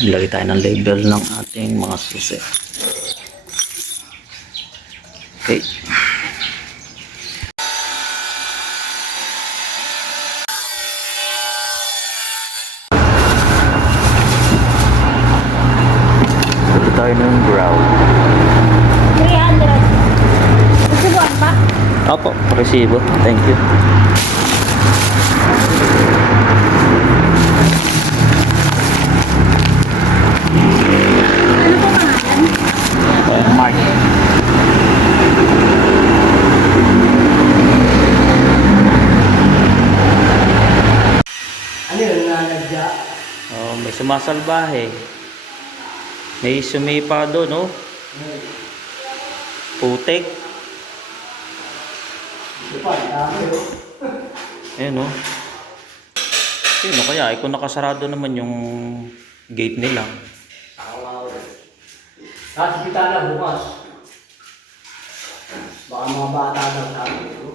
Ilagay tayo ng label ng ating mga susi. Okay. Ito tayo ng ground. 300. Susubuan pa? Opo, resibo. Thank you. Ano po pangalan? Mark. Ano yun, nanadya? Oh, may sumasalbahe. May sumipa doon, no? Putik. Diba, dami yun. Ayan, no? Sino kaya? Kung nakasarado naman yung gate nila. Tapos kita na bukas. Baka mga bata daw sabi ko.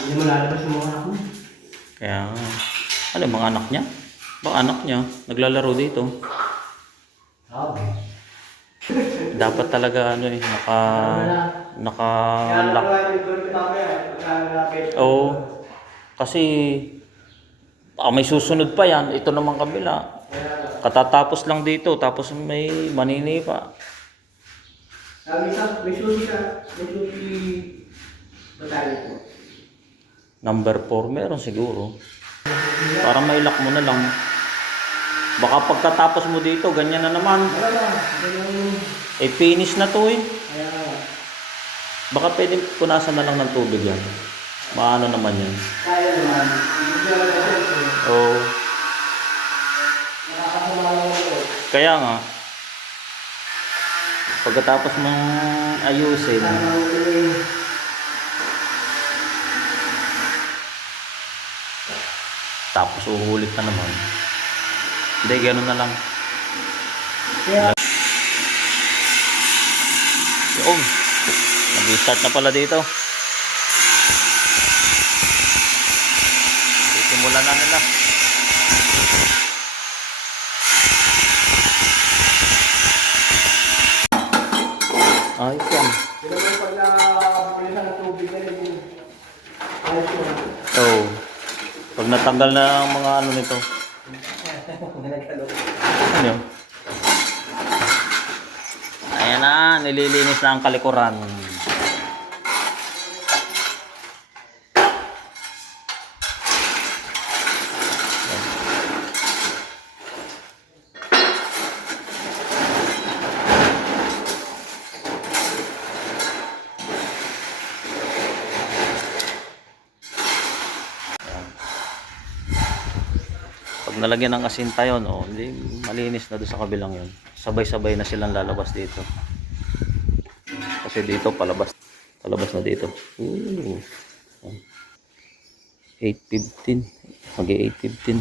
Hindi mo lalabas yung mga anak mo. Kaya, ano, mga anak niya? Baka anak niya, naglalaro dito. Sabi. Dapat talaga, ano eh, naka-lock. Oo. Kasi, baka may susunod pa yan. Ito naman kabila. Katatapos lang dito, tapos may manini pa. Sabi sa, may susi ka. May susi. Batali po. Number 4, meron siguro. Para may lock mo na lang. Baka pagkatapos mo dito, ganyan na naman. Wala lang. Ganyan. Eh, finish na to eh. Kaya, Baka pwede punasan na lang ng tubig yan. Maano naman yan. kaya naman. Hindi naman kasi. Oo. Nakakasama lang ako. Kaya nga, pagkatapos mong ayusin, tapos uhulit na naman. Hindi, gano'n na lang. Kaya, Yung, nag-start na pala dito. Sisimulan na nila. Ayos yan. sila mo pag napulisan ng tubig na rin. Ayos yun. Oo. Pag natanggal na ang mga ano nito. Ano yun? Ayan na, nililinis na ang kalikuran. Pag nalagyan ng asinta yun, oh, hindi malinis na doon sa kabilang yun. Sabay-sabay na silang lalabas dito. Kasi dito palabas na dito. Ooh. 8:15. Mag-8:15.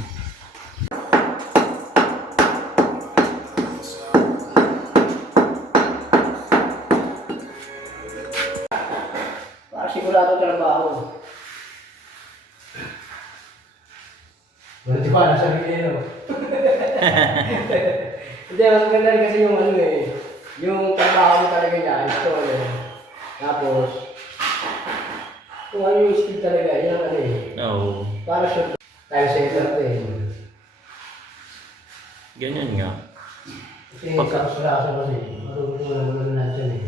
Para sigurado trabaho. Wala di ba, nasa Pilipino. Hindi, mas maganda rin kasi yung ano eh. Yung trabaho mo talaga niya, ito eh. Tapos, kung ano yung skill talaga, yun ang ano eh. Oo. Para siya, tayo center din. Ganyan nga. Kasi kakusulasan kasi, marunong mo naman na dyan eh.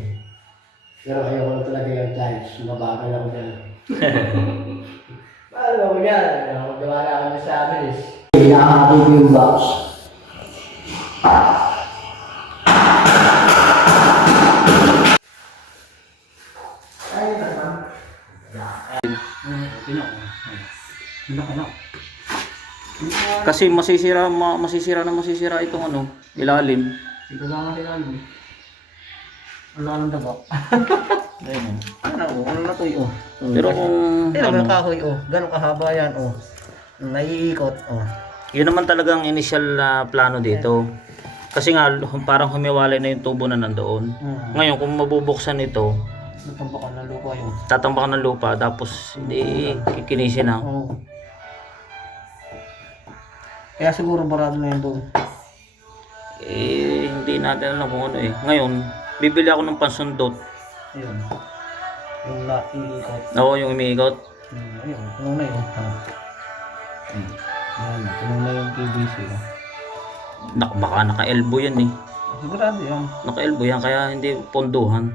Pero ayaw ko na talaga yung tiles, mabagal ako dyan. Paano ba ko yan? Magawa na kami sa amin is. Nakakabig ko yung box. Ay, naman. Kasi masisira itong ano, ilalim. Ito lang natin alam. Wala nang daba. Ayun. Ano na to yun? Pero kung Tingnan mo ano, yung kahoy, oh. Gano'ng kahaba yan, oh. Naiikot, oh. yun naman talagang initial na plano dito. Kasi nga parang humiwalay na yung tubo na nandoon. Ngayon kung mabubuksan ito, Natambakan ng lupa yun. tatambakan ng lupa tapos hindi kikinisin na. Oo. Kaya siguro barado na yan doon. Eh, hindi natin alam kung ano eh. Ngayon, bibili ako ng pansundot. Ayun. Yung iikot. Oo, yung umiikot. Ayun, puno na yun. Ayan, puno na yung PVC. Baka naka-elbow yan eh. Sigurado yan. Naka-elbow yan, kaya hindi ponduhan.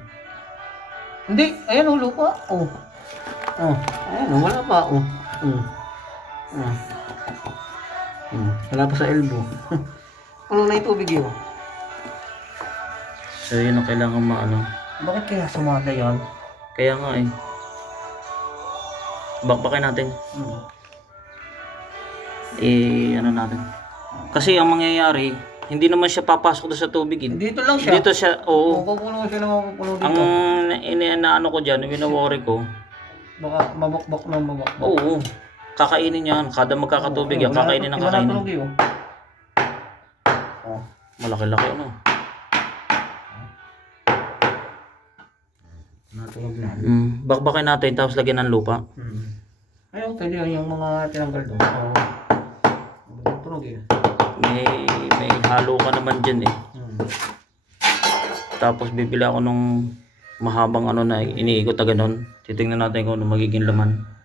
Hindi, ayan o, lupa. Oh. Oh, ayan o, wala pa. Oh. Wala pa sa elbow. Puno na yung tubig yun. So yun ang kailangan maano. Bakit kaya sumada yan? Kaya nga eh. Bakbakin natin. Ano natin. Kasi ang mangyayari, hindi naman siya papasok doon sa tubig eh. Dito lang siya. Dito siya, oo. Mapupuno siya na mapupuno dito. Ang inaano ko dyan, winaworry ko. Baka mabakbak na mabakbak. Oo. Kakainin yan. Kada magkakatubig yan, kakainin ng kakainin. Oh. Malaki-laki ano. Natulog na. Bakbakin natin, tapos lagyan ng lupa. Ayun, pwede yan yung mga tinanggal doon. Oo. Tunog eh. May halo ka naman dyan eh. Tapos bibili ako nung mahabang ano na iniikot na ganun. Titingnan natin kung ano magiging laman.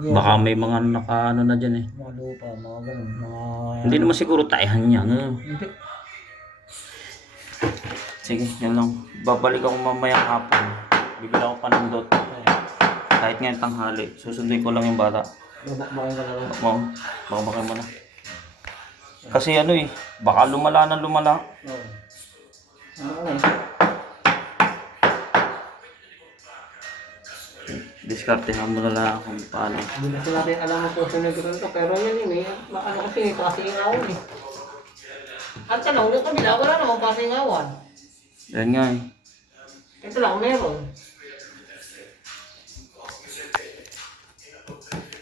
Baka may mga naka ano na dyan eh. Mga lupa, mga ganun. Mga... Hindi naman siguro tayahan yan. Hindi. Sige, yan lang. Babalik ako mamayang hapon. Bibili ako panundot. Kahit ngayon tanghali. Susunduin ko lang yung bata. Babakbakin ka lang. Bakbakin mo na. Kasi ano eh, baka lumala na lumala. Oo. Ano eh? Diskartehan mo na lang kung paano. Hindi kasi natin alam ang susunod ko ito. Pero yan yun eh. Ano kasi, pasingawan eh. At sa yung kabila, wala namang pasingawan. Yan nga eh. Ito lang meron.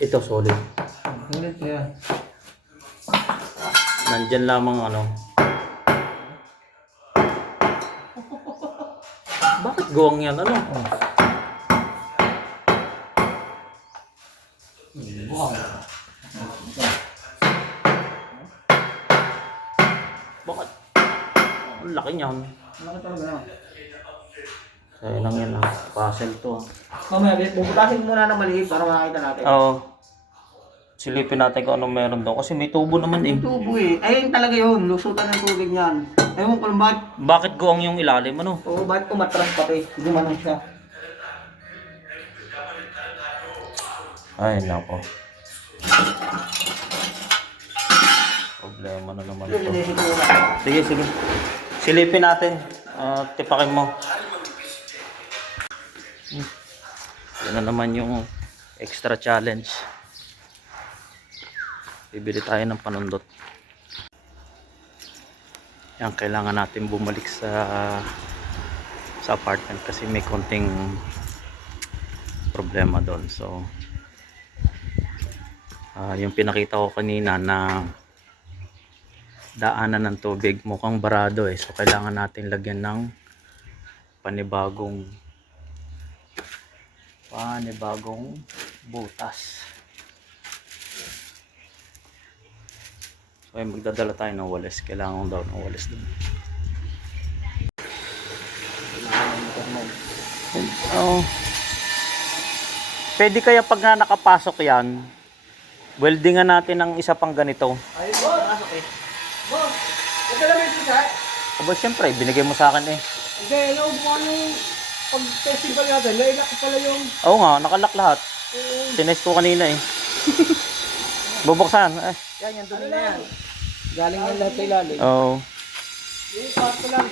Ito solid. Hindi kaya. Nandyan lamang ano. Bakit guwang yan ano? Wow. Bakit? Ang laki niyan. Ano talaga na? Kaya lang yan ah. Puzzle to ah. Mamaya, bubutasin muna ng maliit para makakita natin. Oo. Silipin natin kung anong meron doon. Kasi may tubo naman eh. Yung tubo eh. Ayun talaga yun. Lusutan ng tubig niyan. Ewan ko lang bakit. Bakit guwang yung ilalim ano? Oo, bakit umatras pati? Gumanon siya. Ay nako. Problema na naman ito. Sige, sige. Silipin natin. Tipakin mo. Yan na naman yung extra challenge. Bibili tayo ng panundot. Yan, kailangan natin bumalik sa apartment kasi may konting problema doon. So yung pinakita ko kanina na daanan ng tubig mukhang barado eh. So kailangan natin lagyan ng panibagong butas. So ay magdadala tayo ng walis. Kailangan daw ng walis doon. Oh. Pwede kaya pag nakapasok yan, weldingan natin ng isa pang ganito. Ay, boss! Okay. Boss! Ito lang ito siya. Aba, syempre, binigay mo sa akin eh. Hindi, naubukan yung pag-festival natin. Nailak pala yung... Oo nga, nakalak lahat. Tinest ko kanina eh. Bubuksan. Yan, yan, doon na yan. Galing yan lahat sa ilalim. Oo. Yung kwarto lang.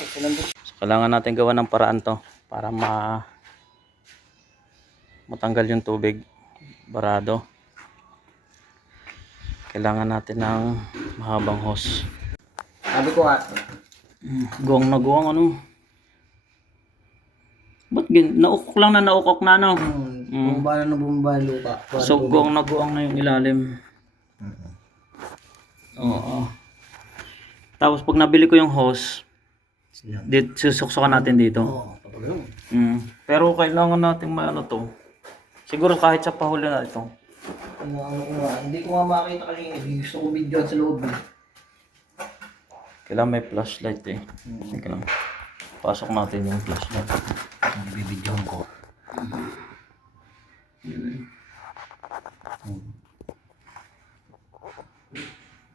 Ay, sinandot. So, kailangan natin gawa ng paraan to para matanggal yung tubig. Barado. Kailangan natin ng mahabang hose. Sabi ko nga. Guwang na guwang ano. Ba't naukok lang na naukok na ano? Bumaba na bumaba yung lupa. So guwang na yung ilalim. Oo. Tapos pag nabili ko yung hose, susuksukan natin dito. Oo, papagano'n. Pero kailangan natin maano to. Siguro kahit sa pahuli na ito. Hindi ko nga makita kanina. Gusto ko video sa loob eh. Kailangan may flashlight eh. Teka lang. Pasok natin yung flashlight. Bibidyohan ko.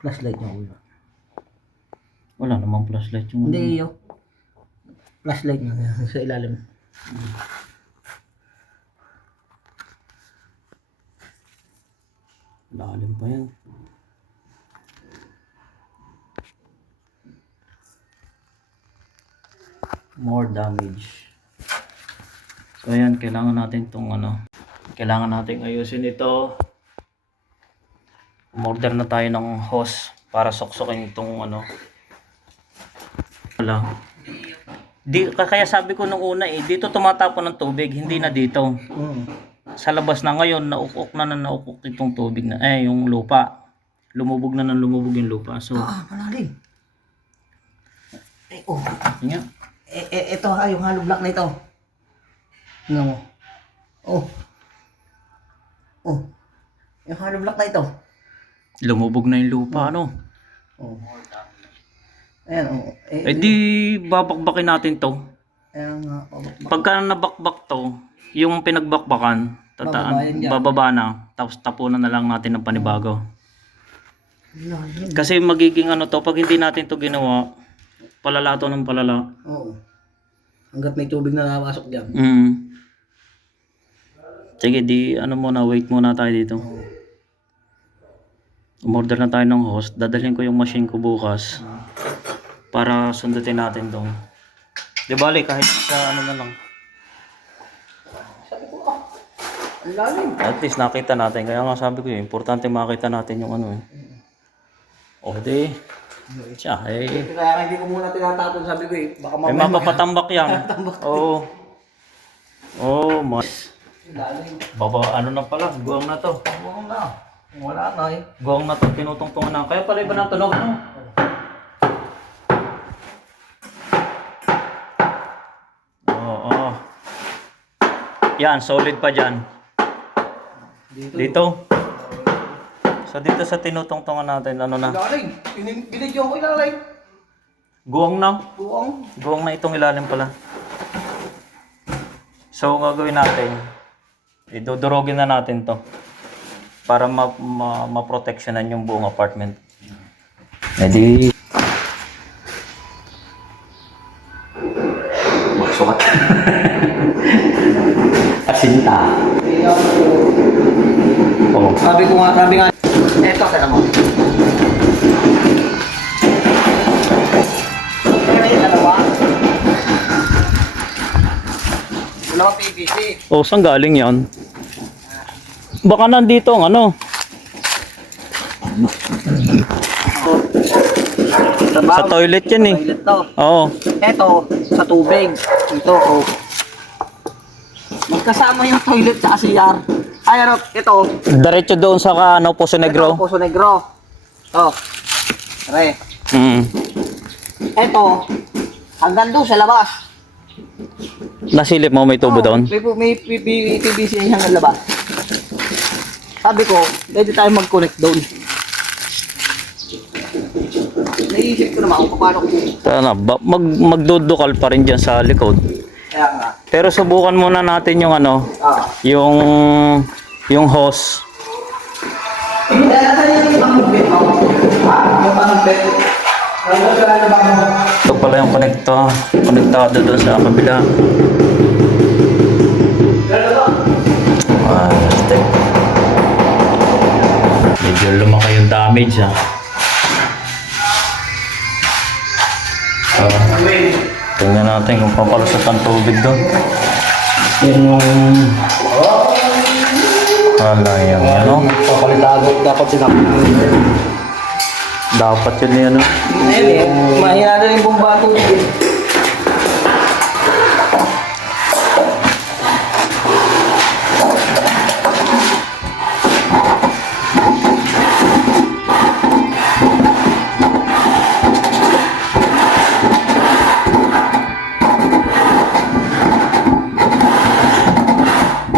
Flashlight niya ulo. Wala namang flashlight yung Hindi iyo. Flashlight niya sa ilalim. Lalim pa yan. More damage. So ayan, kailangan natin itong kailangan natin ayusin ito. Umorder na tayo ng hose para soksokin itong wala. Kaya sabi ko nung una dito tumatapon ng tubig, hindi na dito. Sa labas na ngayon, naukok itong tubig na, yung lupa. Lumubog na ng lumubog yung lupa. So, Malalim. yun nga. Ito yung hollow block na ito. Tingnan mo. Yung hollow block na ito. Lumubog na yung lupa, Ayan, di babakbakin natin to. Ayan nga. Pagka nabakbak to, yung pinagbakbakan, Bababayan yan. bababa na, tapos tapunan na lang natin ng panibago. Kasi magiging pag hindi natin to ginawa, palala to ng palala. Oo. Hanggat may tubig na nakapasok dyan. Sige, wait muna tayo dito. Umorder na tayo ng host. Dadalhin ko yung machine ko bukas para sundutin natin tong. Di bali, kahit sa na lang. Ang lalim. At least nakita natin. Kaya nga sabi ko importante makita natin yung O di. Siya, Kaya hindi ko muna tinatapon, sabi ko baka mapapatambak yan. Oo. Mas. Lalim. Baba, na pala. Guwang na to. Huwag na. Wala na eh. Guwang na to. Tinutungtungan na. Kaya pala iba na tunog, Oo. Yan, solid pa dyan. Dito. So dito sa tinutungtungan natin, na? Lalim. Binidyo ko ilalim. Guwang na. Buwang. Guwang na itong ilalim pala. So ang gagawin natin, idudurogin na natin to para ma-protectionan yung buong apartment. Edi magsukat. Asinta. Sabi nga. Eto, kaya mo. Kaya yung dalawa. Dalawang PVC. Saan galing yan? Baka nandito ang Sa toilet yan eh. Toilet to. Oo. Eto, sa tubig. Ito, magkasama yung toilet sa CR. Ay, ito. Diretso doon sa Poso Negro. Ito, Poso Negro. Re. Ito, hanggang doon sa labas. Nasilip mo may tubo doon? May PVC hanggang labas. Sabi ko, pwede tayo mag-connect doon. Naisip ko naman kung paano Magdudukal pa rin dyan sa likod. Kaya nga. Pero subukan muna natin yung yung hose. Ito pala yung konektado doon sa kabila. Medyo lumaki yung damage tingnan natin kung papalusot ang tubig doon. Yun yung yung Papalitagot dapat dapat yun mahina na yung bomba tubig.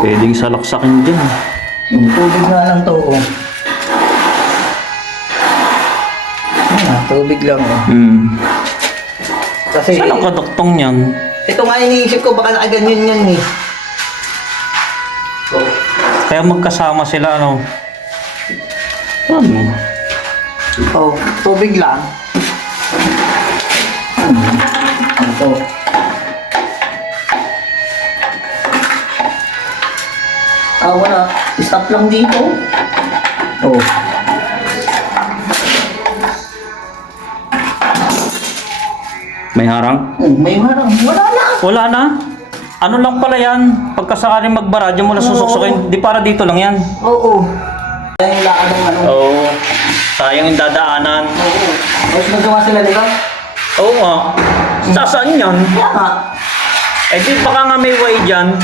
pwedeng salaksakin din. Tubig nga lang to. Oh. Tubig lang. Oh. Kasi, Saan ang kaduktong niyan? ito nga iniisip ko, baka nakaganyan yan eh. Oh. Kaya magkasama sila, ano? Ano? Oh, tubig lang. Ito. Wala. Stop lang dito. Oh. May harang? May marang. Wala na. Wala na. Ano lang pala yan? Pagkasakaling magbara, dyan mo na susuksukin. Di para dito lang yan. Oo. Kaya yung lakad ng ano. Oo. Sayang yung dadaanan. Oo. Tapos magawa sila nila. Oo nga. Saan yan? Kaya nga. Eh di baka nga may way dyan.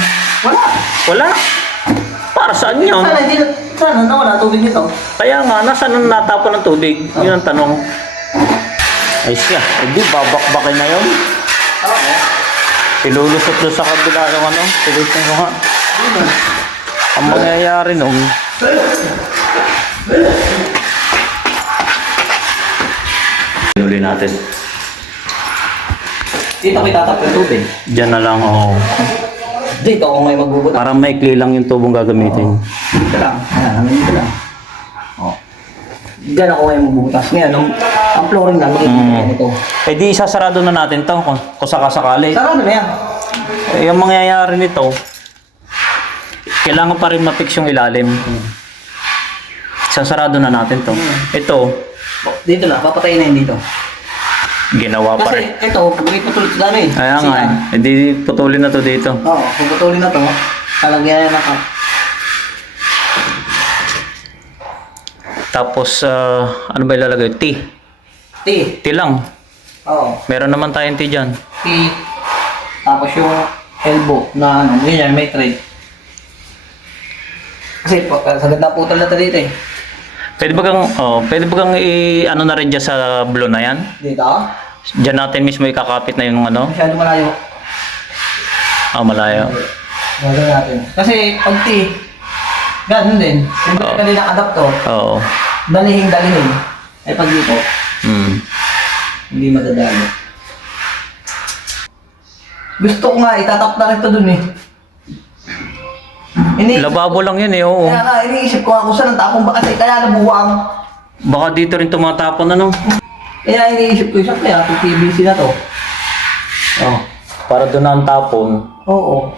Wala. Wala. Para saan yan? Sana hindi na. Sana nawala tubig nito. Kaya nga, nasaan ang natapon ng tubig? Yun ang tanong. Ay siya, eh di babakbakin na yun. Oo. Ilulusot doon sa kabila ng ano, pilitin ko nga. Ang mangyayari nung... Pinuli natin. Dito ko itatap yung tubig. Diyan na lang, oo. Dito ako may magbubutas. Para maikli lang yung tubong gagamitin. Dito lang. Dito lang. Oh. Diyan ako ngayon magbubutas. Ngayon, ang flooring lang, makikita ito. Eh di isasarado na natin to kung sakasakali. Sarado na yan. Eh, yung mangyayari nito, kailangan pa rin ma-fix yung ilalim. Isasarado na natin to. Ito, Dito na, papatayin na yun dito. ginawa pa Kasi rin. ito, pag iputulot sa dami. Kaya nga eh. Eh di putulin na to dito. Oo, puputulin na to. Talagyan na ka. Tapos, ano ba ilalagay? T. T. T lang. Oo. Meron naman tayong T dyan. T. Tapos yung elbow na ano, ganyan, may thread. Kasi sagad na putol na to dito eh. Pwede ba kang ano na rin dyan sa blue na yan? Dito. Diyan natin mismo ikakapit na yung ano. Masyado malayo. Malayo. Gagawin natin. Kasi pag T, ganun din. Kung Oo. ka din ang adapter, Oo. dalihin. Eh pag dito, hindi madadali. Gusto ko nga, itatap na rin ito dun eh. Lababo lang yun eh, oo. Kaya nga, iniisip ko nga kung saan ang tapong ba kasi kaya nabuwang. Baka dito rin tumatapon ano. Kaya iniisip ko yung kaya itong PVC na to. Oh, para doon na ang tapon. Oo.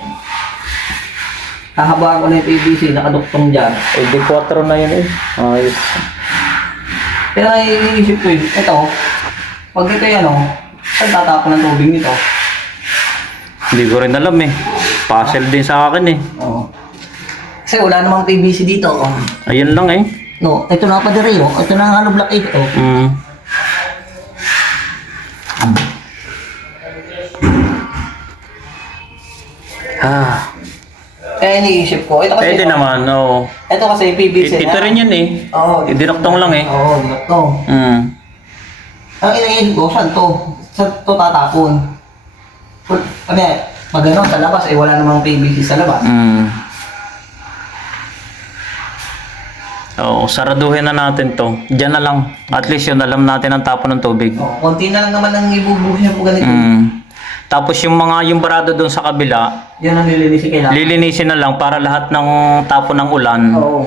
Hahabaan ko na yung PVC, nakaduktong dyan. Eh, di 4 na yun eh. Ayos. Kaya iniisip ko yun, ito, pag ito yan o, saan tatapon ng tubig nito? Hindi ko rin alam eh. Puzzle din sa akin eh. Oo. Kasi wala namang PVC dito. Oh. Ayun lang eh. No, ito na pa diri oh. Ito na ang hollow block 8 oh. Kaya iniisip ko, ito kasi Pwede naman, oo. Ito kasi PVC Ito rin yun eh. Oo. Idinuktong lang eh. Oo, dinuktong. Ang iniisip ko, saan to? Saan to tatapon? Ano yan? Pag ano, sa labas eh, wala namang PVC sa labas. Oo, saraduhin na natin to. Diyan na lang. At least yun, alam natin ang tapon ng tubig. Oh, konti na lang naman ang ibubuhos niya po ganito. Tapos yung barado doon sa kabila, Yan ang nilinisin kailangan. lilinisin na lang para lahat ng tapon ng ulan. Oo.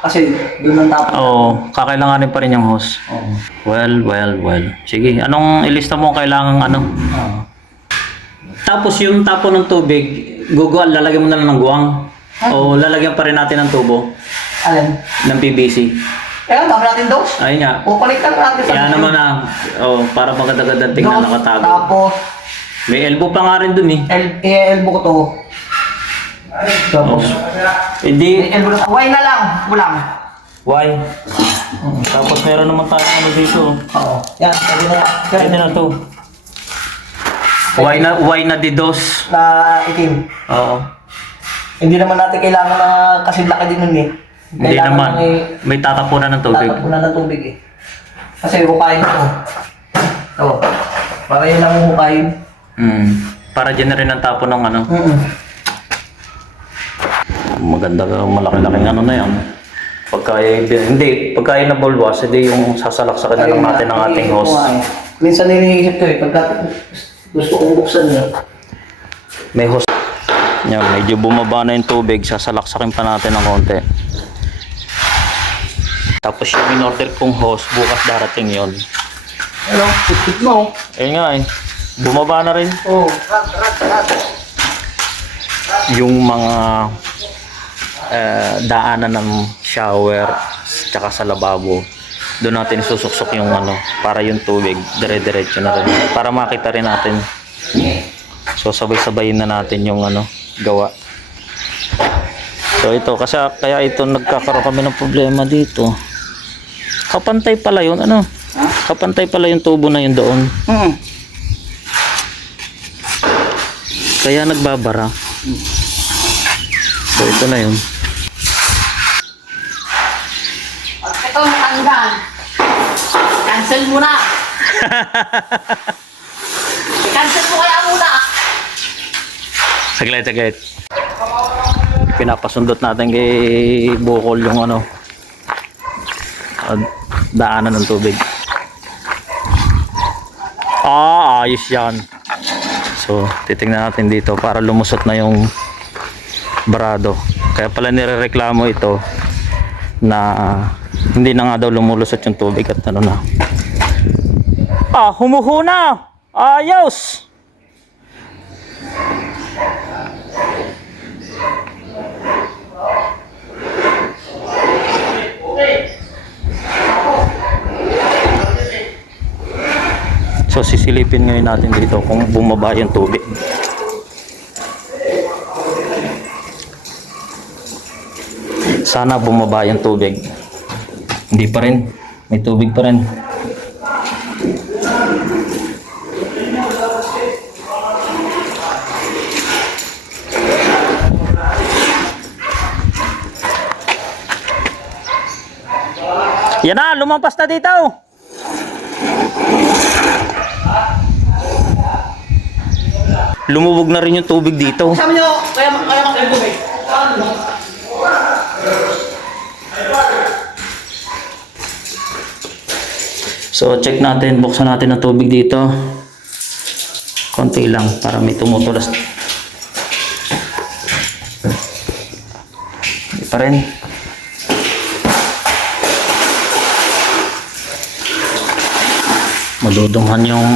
Kasi doon ang tapon. Oo, kakailanganin pa rin yung hose. Oo. Well. Sige, anong ilista mo kailangan ano? Oo. Tapos yung tapon ng tubig, lalagyan mo na lang ng guwang. O lalagyan pa rin natin ng tubo Alin? ng PVC. Kaya dami natin dos. Ayun nga. Pupalitan natin sa Kaya naman na, para maganda-ganda tingnan dos, nakatago. Tapos, May elbow pa nga rin dun eh. i-elbow ko to. Tapos, Hindi, i-elbow na. Why na lang? Kulang. why? Tapos meron naman tayo ano dito. Oo. Yan, pwede na. Pwede na to. Why na didos? Na itim. Oo. Hindi naman natin kailangan na kasi laki din nun eh. Hindi Kailangan naman. na May tatapunan ng tubig. tatapunan ng tubig eh. Kasi hukayin ito. Ito. Para yun lang hukayin. Para dyan na rin ang tapon ng ano. maganda ka, malaki-laking ano na yan. Pagka nabulwas, hindi yung sasalaksakin na lang natin ang ating hose. Minsan niliisip ko pagka gusto kong buksan niya. May hose. Yan, medyo bumaba na yung tubig, sasalaksakin pa natin ng konti. Tapos yung in-order kong hose, bukas darating yon. Ano? Tip mo. Ayun nga eh, bumaba na rin. Oo. Yung mga daanan ng shower tsaka sa lababo, doon natin susuksok yung ano, para yung tubig dire-diretso na rin, para makita rin natin. So sabay-sabayin na natin yung ano, gawa. So ito, kasi kaya ito nagkakaroon kami ng problema dito. Kapantay pala yun, ano? Kapantay pala yung tubo na yun doon. Kaya nagbabara. So ito na yun. Ito ang tanggal. Cancel mo na. Cancel mo kaya muna. Saglit. Pinapasundot natin kay Bukol yung ano, daanan ng tubig. Ayos yan. So titingnan natin dito para lumusot na yung barado. Kaya pala nirereklamo ito na hindi na nga daw lumulusot yung tubig at ano na. Humuhuna! Ayos! So sisilipin ngayon natin dito kung bumaba yung tubig. Sana bumaba yung tubig. Hindi pa rin. May tubig pa rin. Yan na, lumampas na dito. Lumubog na rin yung tubig dito. Sabi nyo, kaya makikubig. So check natin, buksan natin ang tubig dito. Konti lang para may tumutulas. Hindi pa rin. Madudunghan yung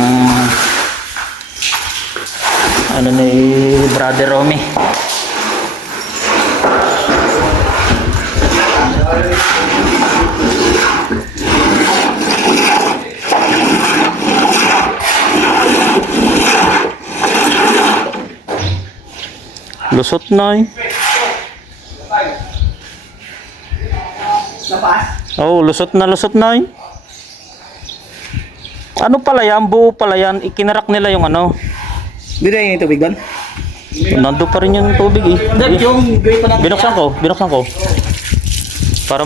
ano ni Brother Romy. Lusot na eh. Oh, lusot na eh. Ano pala yan? Buo pala yan. Ikinarak nila yung ano. Dito yung tubig doon? Nandun pa rin yung tubig eh. Yung gate pa natin. Binuksan ko. Para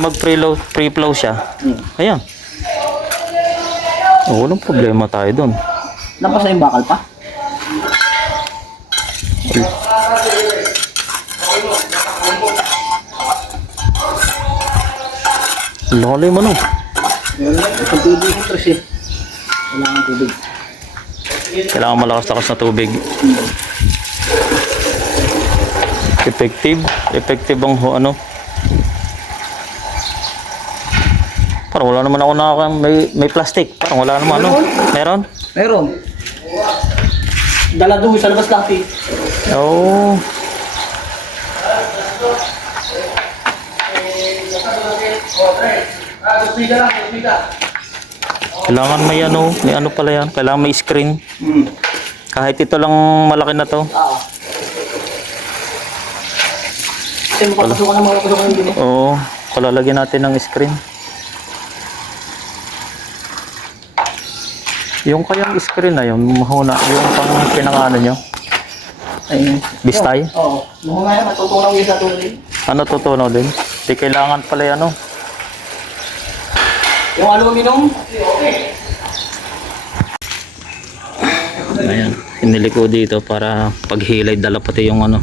free flow siya. Ayan. Oh, walang problema tayo doon. Lampas na yung bakal pa? Lalim mo no. Ang tubig yung tres eh. Kailangan tubig. Kailangan malakas-lakas na tubig. Effective ang ano. Parang wala naman ako may plastic. Parang wala naman ano. Meron? Meron. Dala doon sa labas dati. Oo. Kailangan may ano pala yan. Kailangan may screen. Kahit ito lang malaki na to. Oo. Kasi makapasukan na makapasukan din eh. Oo. Kalalagyan natin ng screen. Yung kayang screen na yun, mahuna. Yung pang pinangano nyo. Ayun. Bistay. Oo. Mahunga yan, matutunaw yun sa tubig. Ano tutunaw din? Di kailangan pala yan Yung aluminum? Ayan. Hinili ko dito para paghilay dala pati yung ano.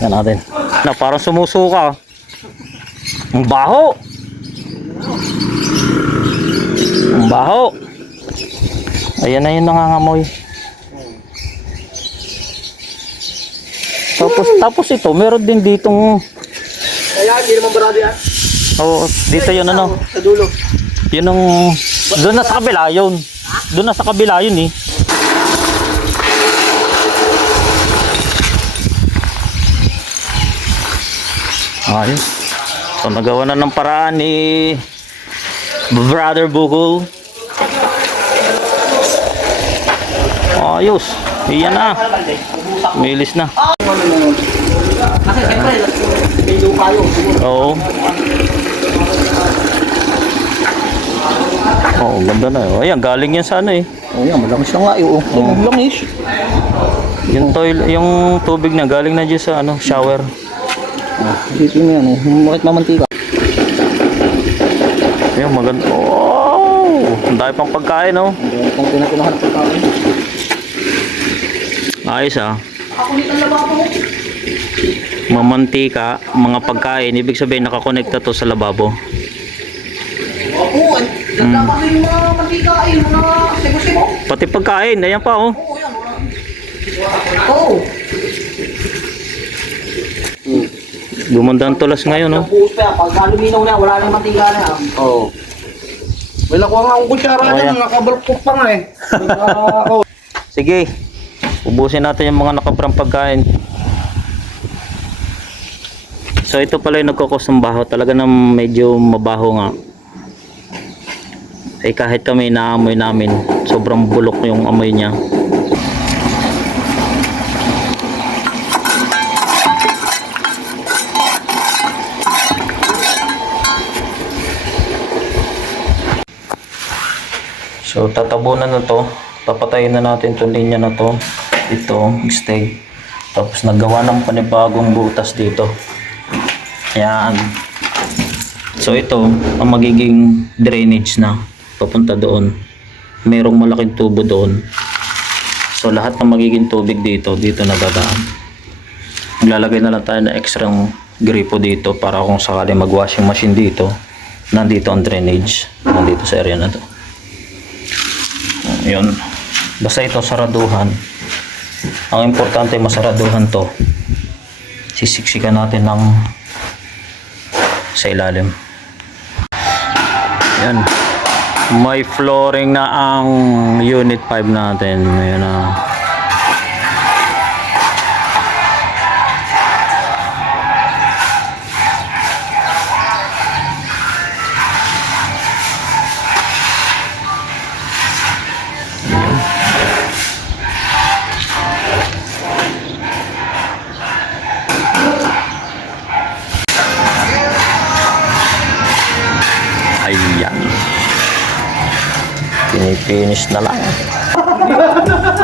Tingnan natin. Na parang sumusuka. Ang baho. Ang baho. Ayan na yung nangangamoy. Tapos ito, meron din ditong Kaya hindi naman barado yan. oh, dito yun ano. Sa dulo. Yun ang doon na sa kabila yun. Doon na sa kabila yun eh. Ayos. So nagawa na ng paraan ni Brother Bukol. Ayos. Iyan na. Milis na. Kasi siyempre, may lupa yun. Oo. Oh, ganda na. Oh, ayan, galing yan sa ano eh. Oh, yan, malangis na nga eh. Oh, malangis. Yung tubig na galing na dyan sa ano, shower. Dito mo yan, bakit mamantika? Ayun, maganda. Oh, ang dami pang pagkain, oh. Kung pinatunahan ng pagkain. Ayos ah. Ako dito ang lababo. Mamantika, mga pagkain, ibig sabihin nakakonekta to sa lababo. Oo, dapat yung mga mantika ay mga sebo-sebo. Pati pagkain, ayan pa oh. Oo, yan. Oo. Gumanda ang tulas ngayon oh. Buhos pa yan. Pag luminaw na yan, wala nang mantika na yan. Oo. May nakuha nga akong kutsara Oh, dyan, yan. nakabalpok pa nga eh. Sige, ubusin natin yung mga nakabrang pagkain. So ito pala yung nagkakos ng baho. Talaga na medyo mabaho nga. Eh kahit kami naamoy namin, sobrang bulok yung amoy niya. So tatabunan na to. Papatayin na natin itong linya na to. Ito, stay. Tapos nagawa ng panibagong butas dito. Ayan. So ito, ang magiging drainage na papunta doon. Merong malaking tubo doon. So lahat ng magiging tubig dito na dadaan. Maglalagay na lang tayo ng extra gripo dito para kung sakali mag-washing machine dito, nandito ang drainage. Nandito sa area na to. Yun. Basta ito saraduhan. Ang importante masaraduhan to. Sisiksikan natin ng sa ilalim. Yan. May flooring na ang unit 5 natin. Ayan na. Ayan. Pinifinish na lang.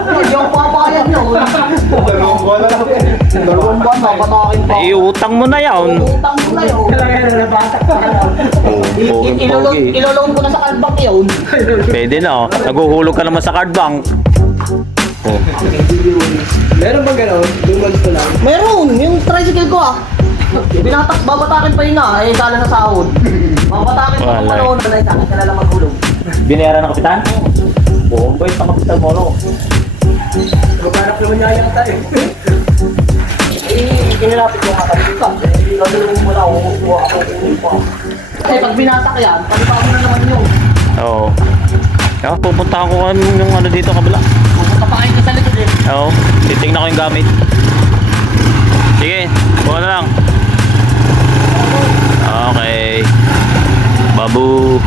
Hindi ako papayag yun. Dalawang buwan na lang. Dalawang buwan, papatakin pa. Iutang mo na yan. Utang ko na yun. Pogi. Iloloan ko na sa cardbank yun. Pwede na oh. Naguhulog ka naman sa card bank. Oh. Meron bang gano'n? Dumalis ko lang. Meron, yung tricycle ko ah. Babatakin pa yun na, eh sala sa sahod. Babatakin pa Wala. kung ano, na sa akin ka na lang maghulog. Binayaran ng kapitan? Buong boy, sa kapitan mo no. Maghanap naman niya yata eh. Eh, kinilapit yung mga kalimutan. Eh, lalulungin mo na, kukuha ako, kukuha pa. Kasi pag binatak yan, palipago na naman yun. Oo. Oh, pupunta ko yung ano dito kabila. Pupunta pa kayo sa likod eh. Oo. Titingnan ko yung gamit. Sige, buka na lang. Okay. Babu.